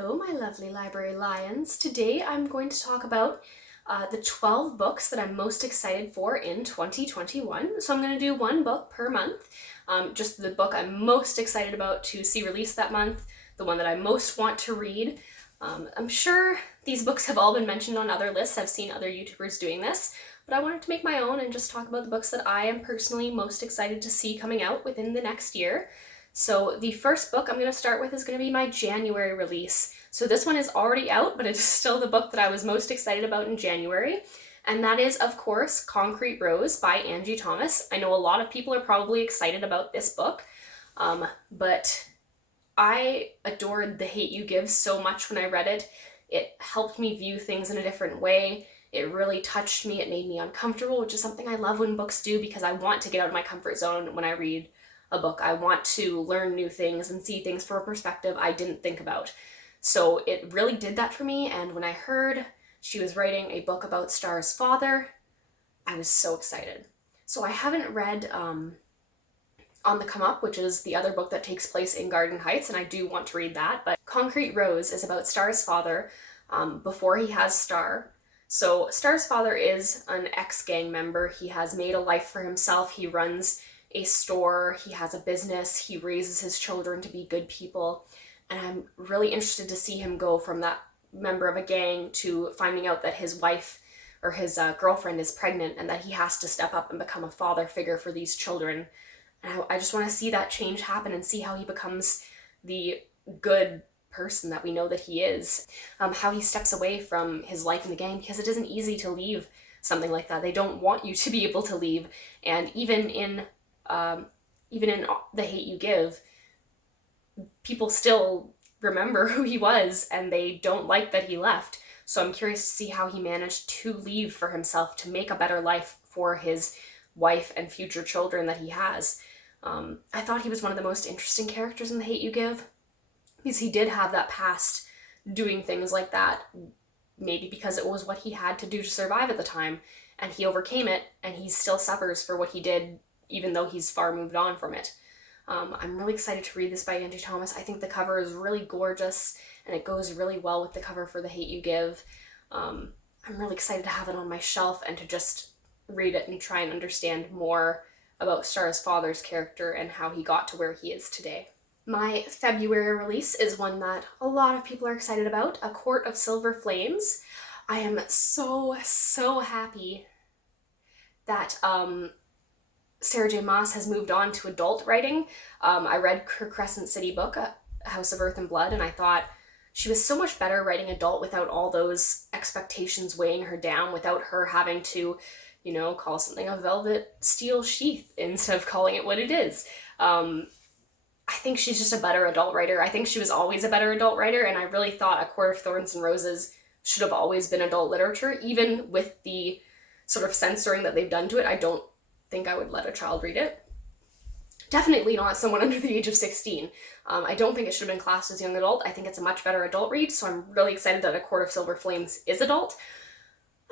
Hello, my lovely library lions. Today I'm going to talk about the 12 books that I'm most excited for in 2021. So I'm going to do one book per month, just the book I'm most excited about to see released that month, the one that I most want to read. I'm sure these books have all been mentioned on other lists. I've seen other YouTubers doing this, but I wanted to make my own and just talk about the books that I am personally most excited to see coming out within the next year. So the first book I'm going to start with is going to be my January release. So this one is already out, but it's still the book that I was most excited about in January. And that is, of course, Concrete Rose by Angie Thomas. I know a lot of people are probably excited about this book, but I adored The Hate U Give so much when I read it. It helped me view things in a different way. It really touched me. It made me uncomfortable, which is something I love when books do because I want to get out of my comfort zone when I read a book. I want to learn new things and see things from a perspective I didn't think about. So it really did that for me, and when I heard she was writing a book about Star's father, I was so excited. So I haven't read On the Come Up, which is the other book that takes place in Garden Heights, and I do want to read that, but Concrete Rose is about Star's father before he has Star. So Star's father is an ex-gang member. He has made a life for himself. He runs a store, he has a business, he raises his children to be good people, and I'm really interested to see him go from that member of a gang to finding out that his wife or his girlfriend is pregnant and that he has to step up and become a father figure for these children. And I just want to see that change happen and see how he becomes the good person that we know that he is, how he steps away from his life in the gang, because it isn't easy to leave something like that. They don't want you to be able to leave, and even in The Hate U Give, people still remember who he was and they don't like that he left. So I'm curious to see how he managed to leave for himself to make a better life for his wife and future children that he has. I thought he was one of the most interesting characters in The Hate U Give because he did have that past doing things like that, maybe because it was what he had to do to survive at the time, and he overcame it, and he still suffers for what he did even though he's far moved on from it. I'm really excited to read this by Angie Thomas. I think the cover is really gorgeous, and it goes really well with the cover for The Hate U Give. I'm really excited to have it on my shelf and to just read it and try and understand more about Star's father's character and how he got to where he is today. My February release is one that a lot of people are excited about, A Court of Silver Flames. I am so happy that Sarah J. Maas has moved on to adult writing. I read her Crescent City book, A House of Earth and Blood, and I thought she was so much better writing adult without all those expectations weighing her down, without her having to, call something a velvet steel sheath instead of calling it what it is. I think she's just a better adult writer. I think she was always a better adult writer, and I really thought A Court of Thorns and Roses should have always been adult literature, even with the sort of censoring that they've done to it. I don't think I would let a child read it. Definitely not someone under the age of 16. I don't think it should have been classed as young adult. I think it's a much better adult read, so I'm really excited that A Court of Silver Flames is adult.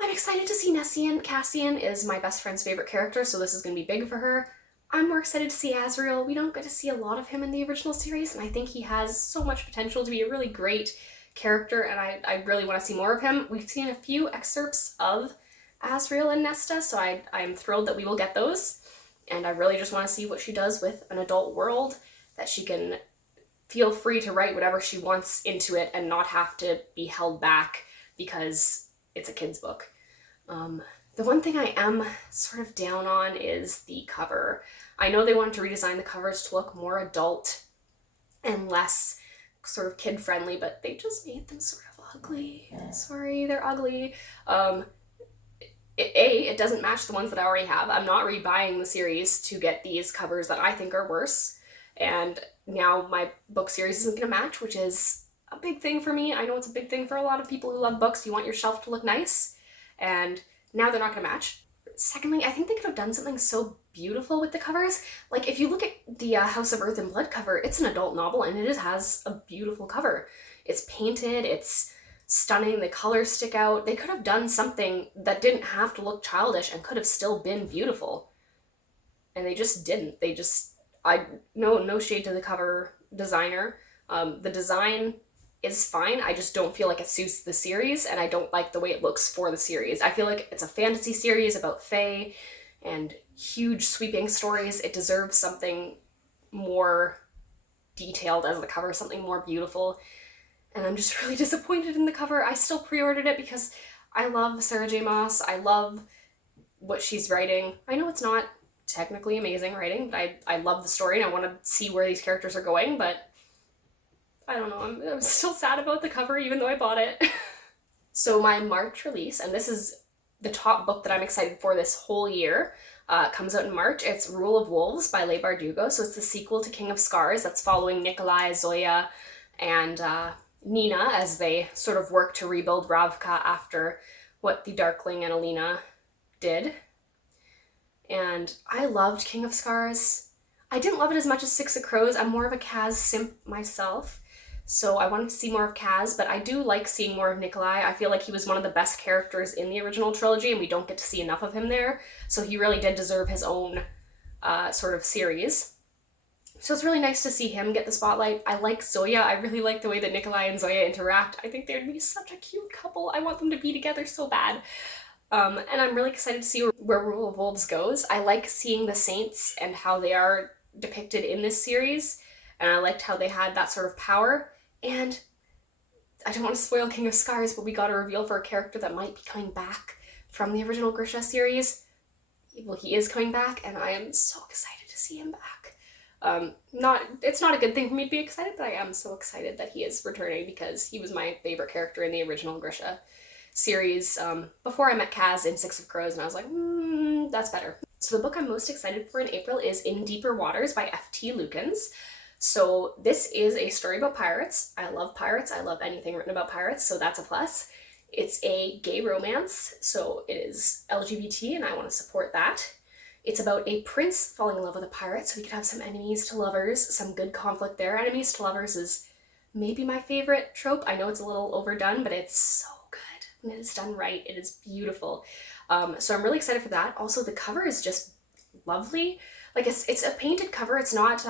I'm excited to see Nessian. Cassian is my best friend's favorite character, so this is going to be big for her. I'm more excited to see Azriel. We don't get to see a lot of him in the original series, and I think he has so much potential to be a really great character, and I really want to see more of him. We've seen a few excerpts of Azriel and Nesta, so I'm thrilled that we will get those, and I really just want to see what she does with an adult world, that she can feel free to write whatever she wants into it and not have to be held back because it's a kid's book. The one thing I am sort of down on is the cover. I know they wanted to redesign the covers to look more adult and less sort of kid-friendly, but they just made them sort of ugly. Sorry, they're ugly. It doesn't match the ones that I already have. I'm not rebuying the series to get these covers that I think are worse, and now my book series isn't going to match, which is a big thing for me. I know it's a big thing for a lot of people who love books. You want your shelf to look nice, and now they're not going to match. Secondly, I think they could have done something so beautiful with the covers. Like, if you look at the House of Earth and Blood cover, it's an adult novel, and it has a beautiful cover. It's painted, it's stunning, the colors stick out. They could have done something that didn't have to look childish and could have still been beautiful. And they just didn't. No shade to the cover designer. The design is fine. I just don't feel like it suits the series, and I don't like the way it looks for the series. I feel like it's a fantasy series about fae and huge sweeping stories. It deserves something more detailed as the cover, something more beautiful, and I'm just really disappointed in the cover. I still pre-ordered it because I love Sarah J. Maas. I love what she's writing. I know it's not technically amazing writing, but I love the story and I want to see where these characters are going, but I don't know, I'm still sad about the cover even though I bought it. So my March release, and this is the top book that I'm excited for this whole year, comes out in March. It's Rule of Wolves by Leigh Bardugo. So it's the sequel to King of Scars that's following Nikolai, Zoya, and Nina as they sort of work to rebuild Ravka after what the Darkling and Alina did. And I loved King of Scars. I didn't love it as much as Six of Crows. I'm more of a Kaz simp myself, so I wanted to see more of Kaz, but I do like seeing more of Nikolai. I feel like he was one of the best characters in the original trilogy, and we don't get to see enough of him there, so he really did deserve his own sort of series. So it's really nice to see him get the spotlight. I like Zoya. I really like the way that Nikolai and Zoya interact. I think they'd be such a cute couple. I want them to be together so bad. And I'm really excited to see where Rule of Wolves goes. I like seeing the Saints and how they are depicted in this series, and I liked how they had that sort of power. And I don't want to spoil King of Scars, but we got a reveal for a character that might be coming back from the original Grisha series. Well, he is coming back, and I am so excited to see him back. It's not a good thing for me to be excited, but I am so excited that he is returning because he was my favorite character in the original Grisha series before I met Kaz in Six of Crows, and I was like, that's better. So the book I'm most excited for in April is In Deeper Waters by F.T. Lukens. So this is a story about pirates. I love pirates. I love anything written about pirates, so that's a plus. It's a gay romance, so it is LGBT, and I want to support that. It's about a prince falling in love with a pirate, so we could have some enemies to lovers, some good conflict there. Enemies to lovers is maybe my favorite trope. I know it's a little overdone, but it's so good. When it is done right, it is beautiful. So I'm really excited for that. Also, the cover is just lovely. Like, it's a painted cover. It's not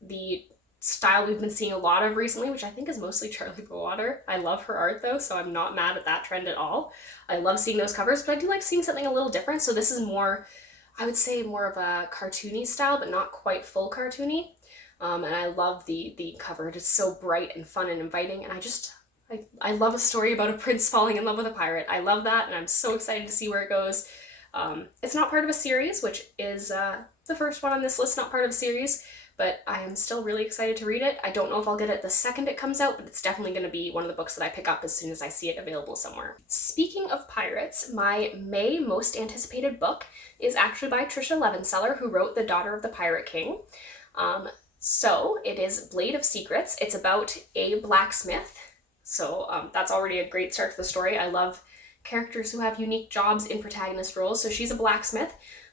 the style we've been seeing a lot of recently, which I think is mostly Charlie Bowater. I love her art though, so I'm not mad at that trend at all. I love seeing those covers, but I do like seeing something a little different. So this is more, I would say, more of a cartoony style, but not quite full cartoony. And I love the cover. It is so bright and fun and inviting, and I love a story about a prince falling in love with a pirate. I love that, and I'm so excited to see where it goes. It's not part of a series, which is the first one on this list, not part of a series, but I am still really excited to read it. I don't know if I'll get it the second it comes out, but it's definitely going to be one of the books that I pick up as soon as I see it available somewhere. Speaking of pirates, my May most anticipated book is actually by Tricia Levenseller, who wrote The Daughter of the Pirate King. So it is Blade of Secrets. It's about a blacksmith. So that's already a great start to the story. I love characters who have unique jobs in protagonist roles. So she's a blacksmith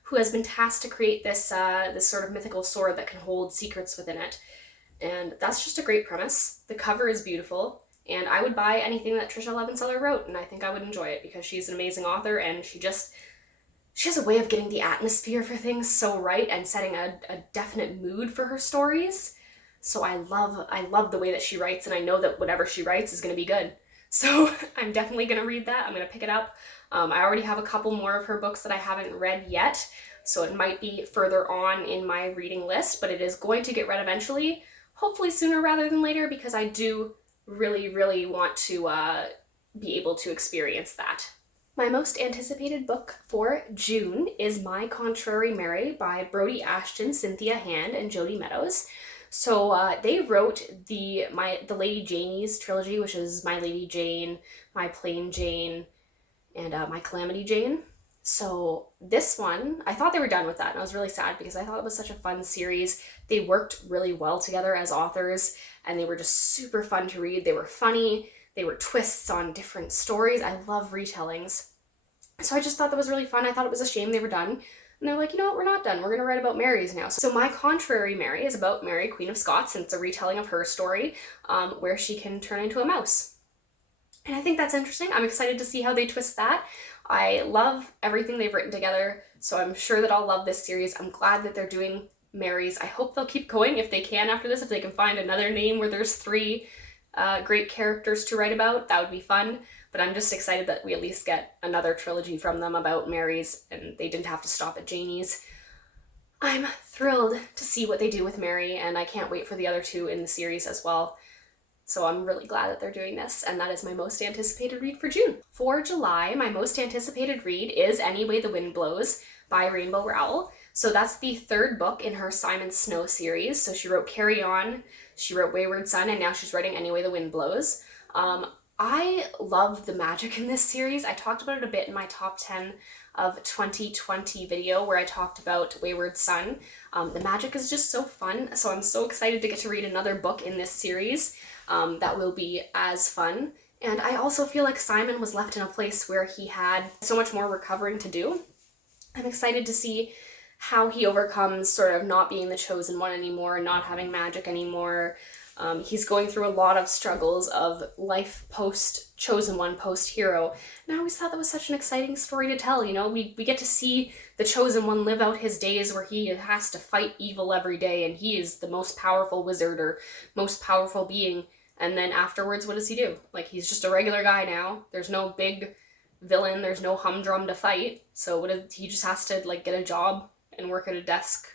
who has been tasked to create this this sort of mythical sword that can hold secrets within it. And that's just a great premise. The cover is beautiful, and I would buy anything that Tricia Levenseller wrote, and I think I would enjoy it because she's an amazing author, and she has a way of getting the atmosphere for things so right and setting a definite mood for her stories. So I love the way that she writes, and I know that whatever she writes is going to be good. So I'm definitely going to read that. I'm going to pick it up. I already have a couple more of her books that I haven't read yet, so it might be further on in my reading list, but it is going to get read eventually, hopefully sooner rather than later, because I do really, really want to be able to experience that. My most anticipated book for June is My Contrary Mary by Brodi, Ashton, Cynthia Hand, and Jodi Meadows. So they wrote the Lady Janie's trilogy, which is My Lady Jane, My Plain Jane, and My Calamity Jane. So this one, I thought they were done with that, and I was really sad because I thought it was such a fun series. They worked really well together as authors, and they were just super fun to read. They were funny. They were twists on different stories. I love retellings. So I just thought that was really fun. I thought it was a shame they were done. And they're like, you know what, we're not done. We're going to write about Mary's now. So My Contrary Mary is about Mary, Queen of Scots, and it's a retelling of her story where she can turn into a mouse. And I think that's interesting. I'm excited to see how they twist that. I love everything they've written together, so I'm sure that I'll love this series. I'm glad that they're doing Mary's. I hope they'll keep going if they can after this, if they can find another name where there's 3 great characters to write about, that would be fun. But I'm just excited that we at least get another trilogy from them about Mary's, and they didn't have to stop at Janie's. I'm thrilled to see what they do with Mary, and I can't wait for the other two in the series as well. So I'm really glad that they're doing this, and that is my most anticipated read for June. For July, my most anticipated read is Any Way the Wind Blows by Rainbow Rowell. So that's the third book in her Simon Snow series. So she wrote Carry On, she wrote Wayward Son, and now she's writing Any Way the Wind Blows. I love the magic in this series. I talked about it a bit in my top 10 of 2020 video where I talked about Wayward Son. The magic is just so fun, so I'm so excited to get to read another book in this series that will be as fun. And I also feel like Simon was left in a place where he had so much more recovering to do. I'm excited to see how he overcomes sort of not being the chosen one anymore, not having magic anymore. He's going through a lot of struggles of life post chosen one, post hero. And I always thought that was such an exciting story to tell, you know? We get to see the chosen one live out his days where he has to fight evil every day and he is the most powerful wizard or most powerful being. And then afterwards, what does he do? Like, he's just a regular guy now. There's no big villain, there's no humdrum to fight. So he just has to like get a job and work at a desk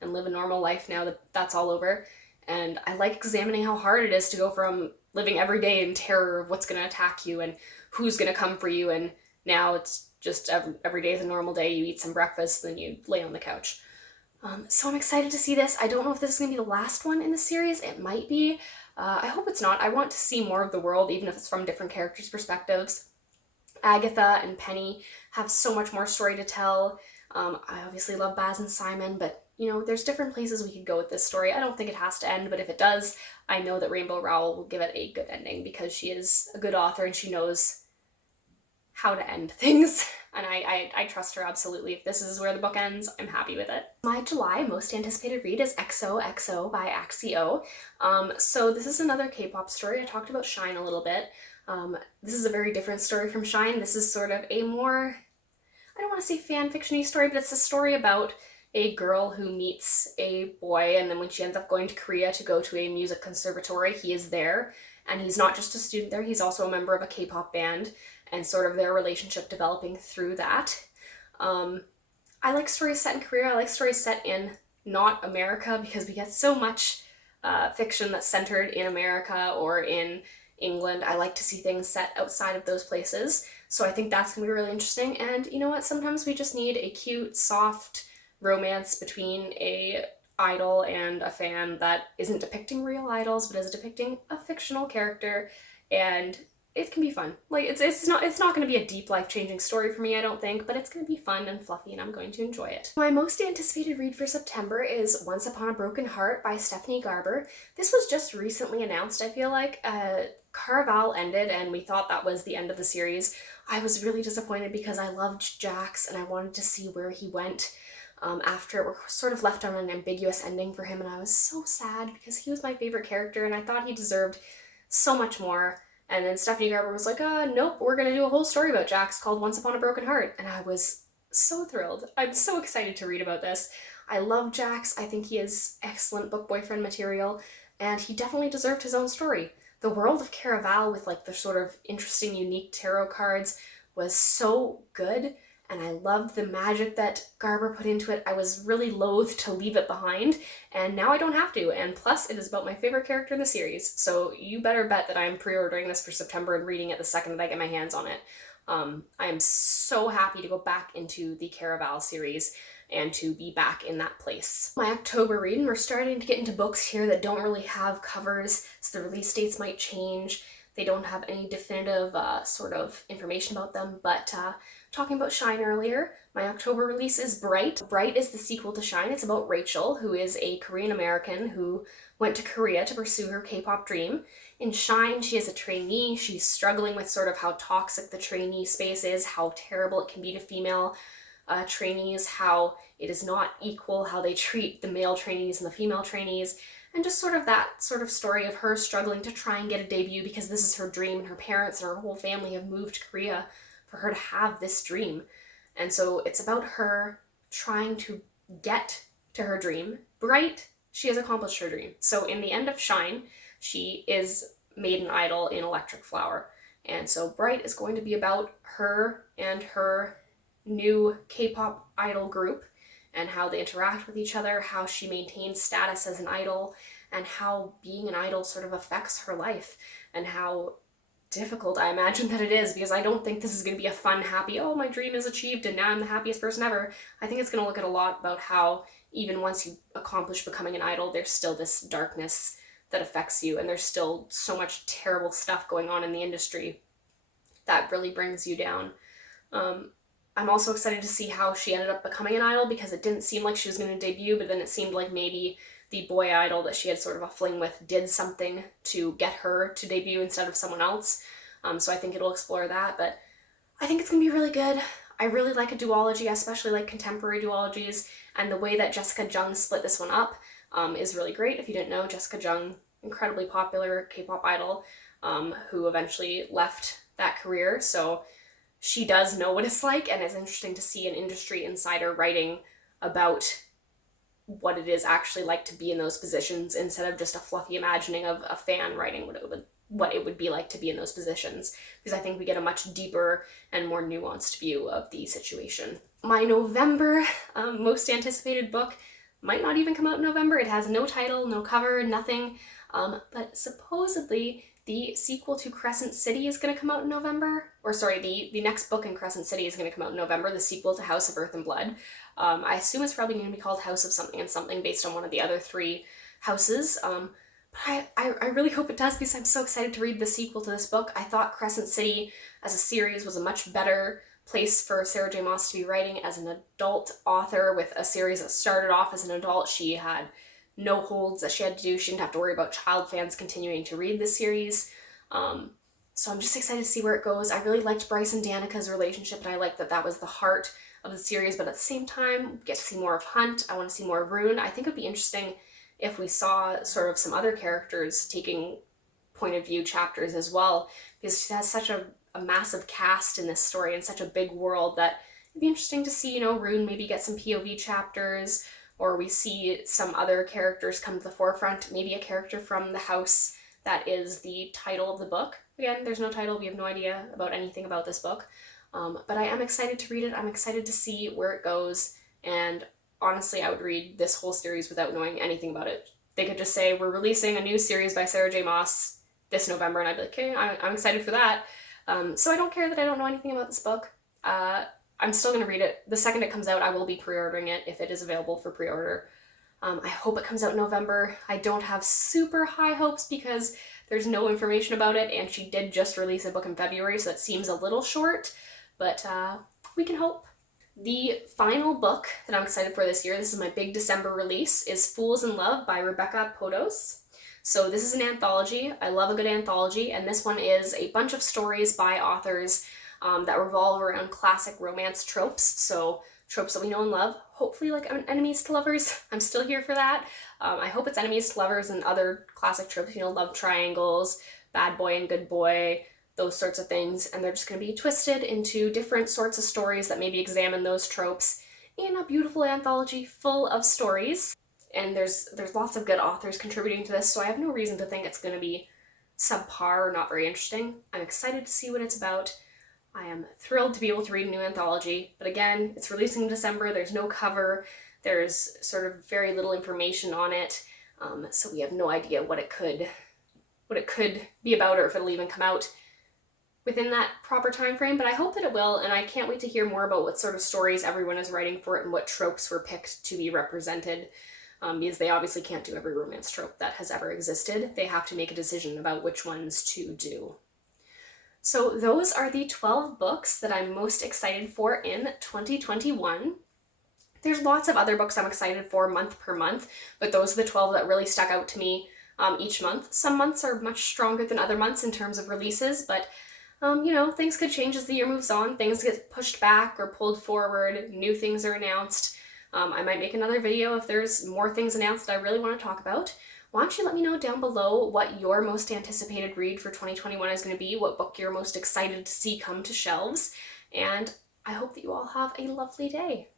and live a normal life now that that's all over. And I like examining how hard it is to go from living every day in terror of what's going to attack you and who's going to come for you, and now it's just every day is a normal day. You eat some breakfast, then you lay on the couch. So I'm excited to see this. I don't know if this is going to be the last one in the series. It might be. I hope it's not. I want to see more of the world, even if it's from different characters' perspectives. Agatha and Penny have so much more story to tell. I obviously love Baz and Simon, but you know, there's different places we could go with this story. I don't think it has to end, but if it does, I know that Rainbow Rowell will give it a good ending because she is a good author and she knows how to end things. And I trust her absolutely. If this is where the book ends, I'm happy with it. My July most anticipated read is XOXO by Axie Oh. So this is another K-pop story. I talked about Shine a little bit. This is a very different story from Shine. This is sort of a more, I don't want to say fan fiction-y story, but it's a story about a girl who meets a boy, and then when she ends up going to Korea to go to a music conservatory, he is there, and he's not just a student there, he's also a member of a K-pop band, and sort of their relationship developing through that. I like stories set in Korea. I like stories set in not America because we get so much fiction that's centered in America or in England. I like to see things set outside of those places, so I think that's gonna be really interesting. And you know what, sometimes we just need a cute, soft romance between a idol and a fan that isn't depicting real idols but is depicting a fictional character, and it can be fun. Like, it's not going to be a deep life-changing story for me, I don't think, but it's going to be fun and fluffy and I'm going to enjoy it. My most anticipated read for September is Once Upon a Broken Heart by Stephanie Garber. This was just recently announced, I feel like. Caraval ended and we thought that was the end of the series. I was really disappointed because I loved Jax and I wanted to see where he went. After we're sort of left on an ambiguous ending for him, and I was so sad because he was my favorite character and I thought he deserved so much more. And then Stephanie Garber was like, nope, we're gonna do a whole story about Jax called Once Upon a Broken Heart, and I was so thrilled. I'm so excited to read about this. I love Jax. I think he is excellent book boyfriend material, and he definitely deserved his own story. The world of Caraval with like the sort of interesting, unique tarot cards was so good, and I loved the magic that Garber put into it. I was really loath to leave it behind, and now I don't have to, and plus it is about my favorite character in the series, so you better bet that I'm pre-ordering this for September and reading it the second that I get my hands on it. I am so happy to go back into the Caraval series and to be back in that place. My October read, and we're starting to get into books here that don't really have covers, so the release dates might change. They don't have any definitive sort of information about them, but talking about Shine earlier, my October release is Bright. Bright is the sequel to Shine. It's about Rachel, who is a Korean American who went to Korea to pursue her K-pop dream. In Shine, she is a trainee. She's struggling with sort of how toxic the trainee space is, how terrible it can be to female trainees, how it is not equal, how they treat the male trainees and the female trainees, and just sort of that sort of story of her struggling to try and get a debut because this is her dream, and her parents and her whole family have moved to Korea for her to have this dream. And so it's about her trying to get to her dream. Bright, she has accomplished her dream. So in the end of Shine, she is made an idol in Electric Flower. And so Bright is going to be about her and her new K-pop idol group and how they interact with each other, how she maintains status as an idol, and how being an idol sort of affects her life, and how difficult I imagine that it is, because I don't think this is going to be a fun, happy, oh, my dream is achieved and now I'm the happiest person ever. I think it's going to look at a lot about how even once you accomplish becoming an idol, there's still this darkness that affects you, and there's still so much terrible stuff going on in the industry that really brings you down. I'm also excited to see how she ended up becoming an idol, because it didn't seem like she was going to debut, but then it seemed like maybe the boy idol that she had sort of a fling with did something to get her to debut instead of someone else. So I think it'll explore that, but I think it's going to be really good. I really like a duology. I especially like contemporary duologies, and the way that Jessica Jung split this one up is really great. If you didn't know, Jessica Jung, incredibly popular K-pop idol, who eventually left that career, so she does know what it's like, and it's interesting to see an industry insider writing about what it is actually like to be in those positions, instead of just a fluffy imagining of a fan writing what it would be like to be in those positions, because I think we get a much deeper and more nuanced view of the situation. My November most anticipated book might not even come out in November. It has no title, no cover, nothing, but supposedly the sequel to Crescent City is going to come out in November. Or sorry, the next book in Crescent City is going to come out in November, the sequel to House of Earth and Blood. I assume it's probably going to be called House of Something and Something, based on one of the other 3 houses. But I really hope it does, because I'm so excited to read the sequel to this book. I thought Crescent City as a series was a much better place for Sarah J. Maas to be writing as an adult author, with a series that started off as an adult. She had no holds that she had to do. She didn't have to worry about child fans continuing to read this series. So I'm just excited to see where it goes. I really liked Bryce and Danica's relationship, and I liked that that was the heart of the series, but at the same time, we get to see more of Hunt. I want to see more of Rune. I think it would be interesting if we saw sort of some other characters taking point of view chapters as well, because she has such a massive cast in this story and such a big world that it'd be interesting to see, Rune maybe get some POV chapters, or we see some other characters come to the forefront, maybe a character from the house that is the title of the book. Again, there's no title, we have no idea about anything about this book, but I am excited to read it. I'm excited to see where it goes, and honestly, I would read this whole series without knowing anything about it. They could just say, we're releasing a new series by Sarah J. Maas this November, and I'd be like, okay, I'm excited for that. So I don't care that I don't know anything about this book. I'm still going to read it. The second it comes out, I will be pre-ordering it if it is available for pre-order. I hope it comes out in November. I don't have super high hopes because there's no information about it, and she did just release a book in February, so that seems a little short, but we can hope. The final book that I'm excited for this year, this is my big December release, is Fools in Love by Rebecca Podos. So this is an anthology. I love a good anthology, and this one is a bunch of stories by authors that revolve around classic romance tropes, so tropes that we know and love, hopefully like enemies to lovers. I'm still here for that. I hope it's enemies to lovers and other classic tropes, love triangles, bad boy and good boy, those sorts of things, and they're just going to be twisted into different sorts of stories that maybe examine those tropes in a beautiful anthology full of stories. And there's lots of good authors contributing to this, so I have no reason to think it's going to be subpar or not very interesting. I'm excited to see what it's about. I am thrilled to be able to read a new anthology, but again, it's releasing in December, there's no cover, there's sort of very little information on it, so we have no idea what it could be about, or if it'll even come out within that proper time frame, but I hope that it will, and I can't wait to hear more about what sort of stories everyone is writing for it and what tropes were picked to be represented, because they obviously can't do every romance trope that has ever existed. They have to make a decision about which ones to do. So those are the 12 books that I'm most excited for in 2021. There's lots of other books I'm excited for month per month, but those are the 12 that really stuck out to me each month. Some months are much stronger than other months in terms of releases, but things could change as the year moves on. Things get pushed back or pulled forward, new things are announced. I might make another video if there's more things announced that I really want to talk about. Why don't you let me know down below what your most anticipated read for 2021 is going to be, what book you're most excited to see come to shelves, and I hope that you all have a lovely day.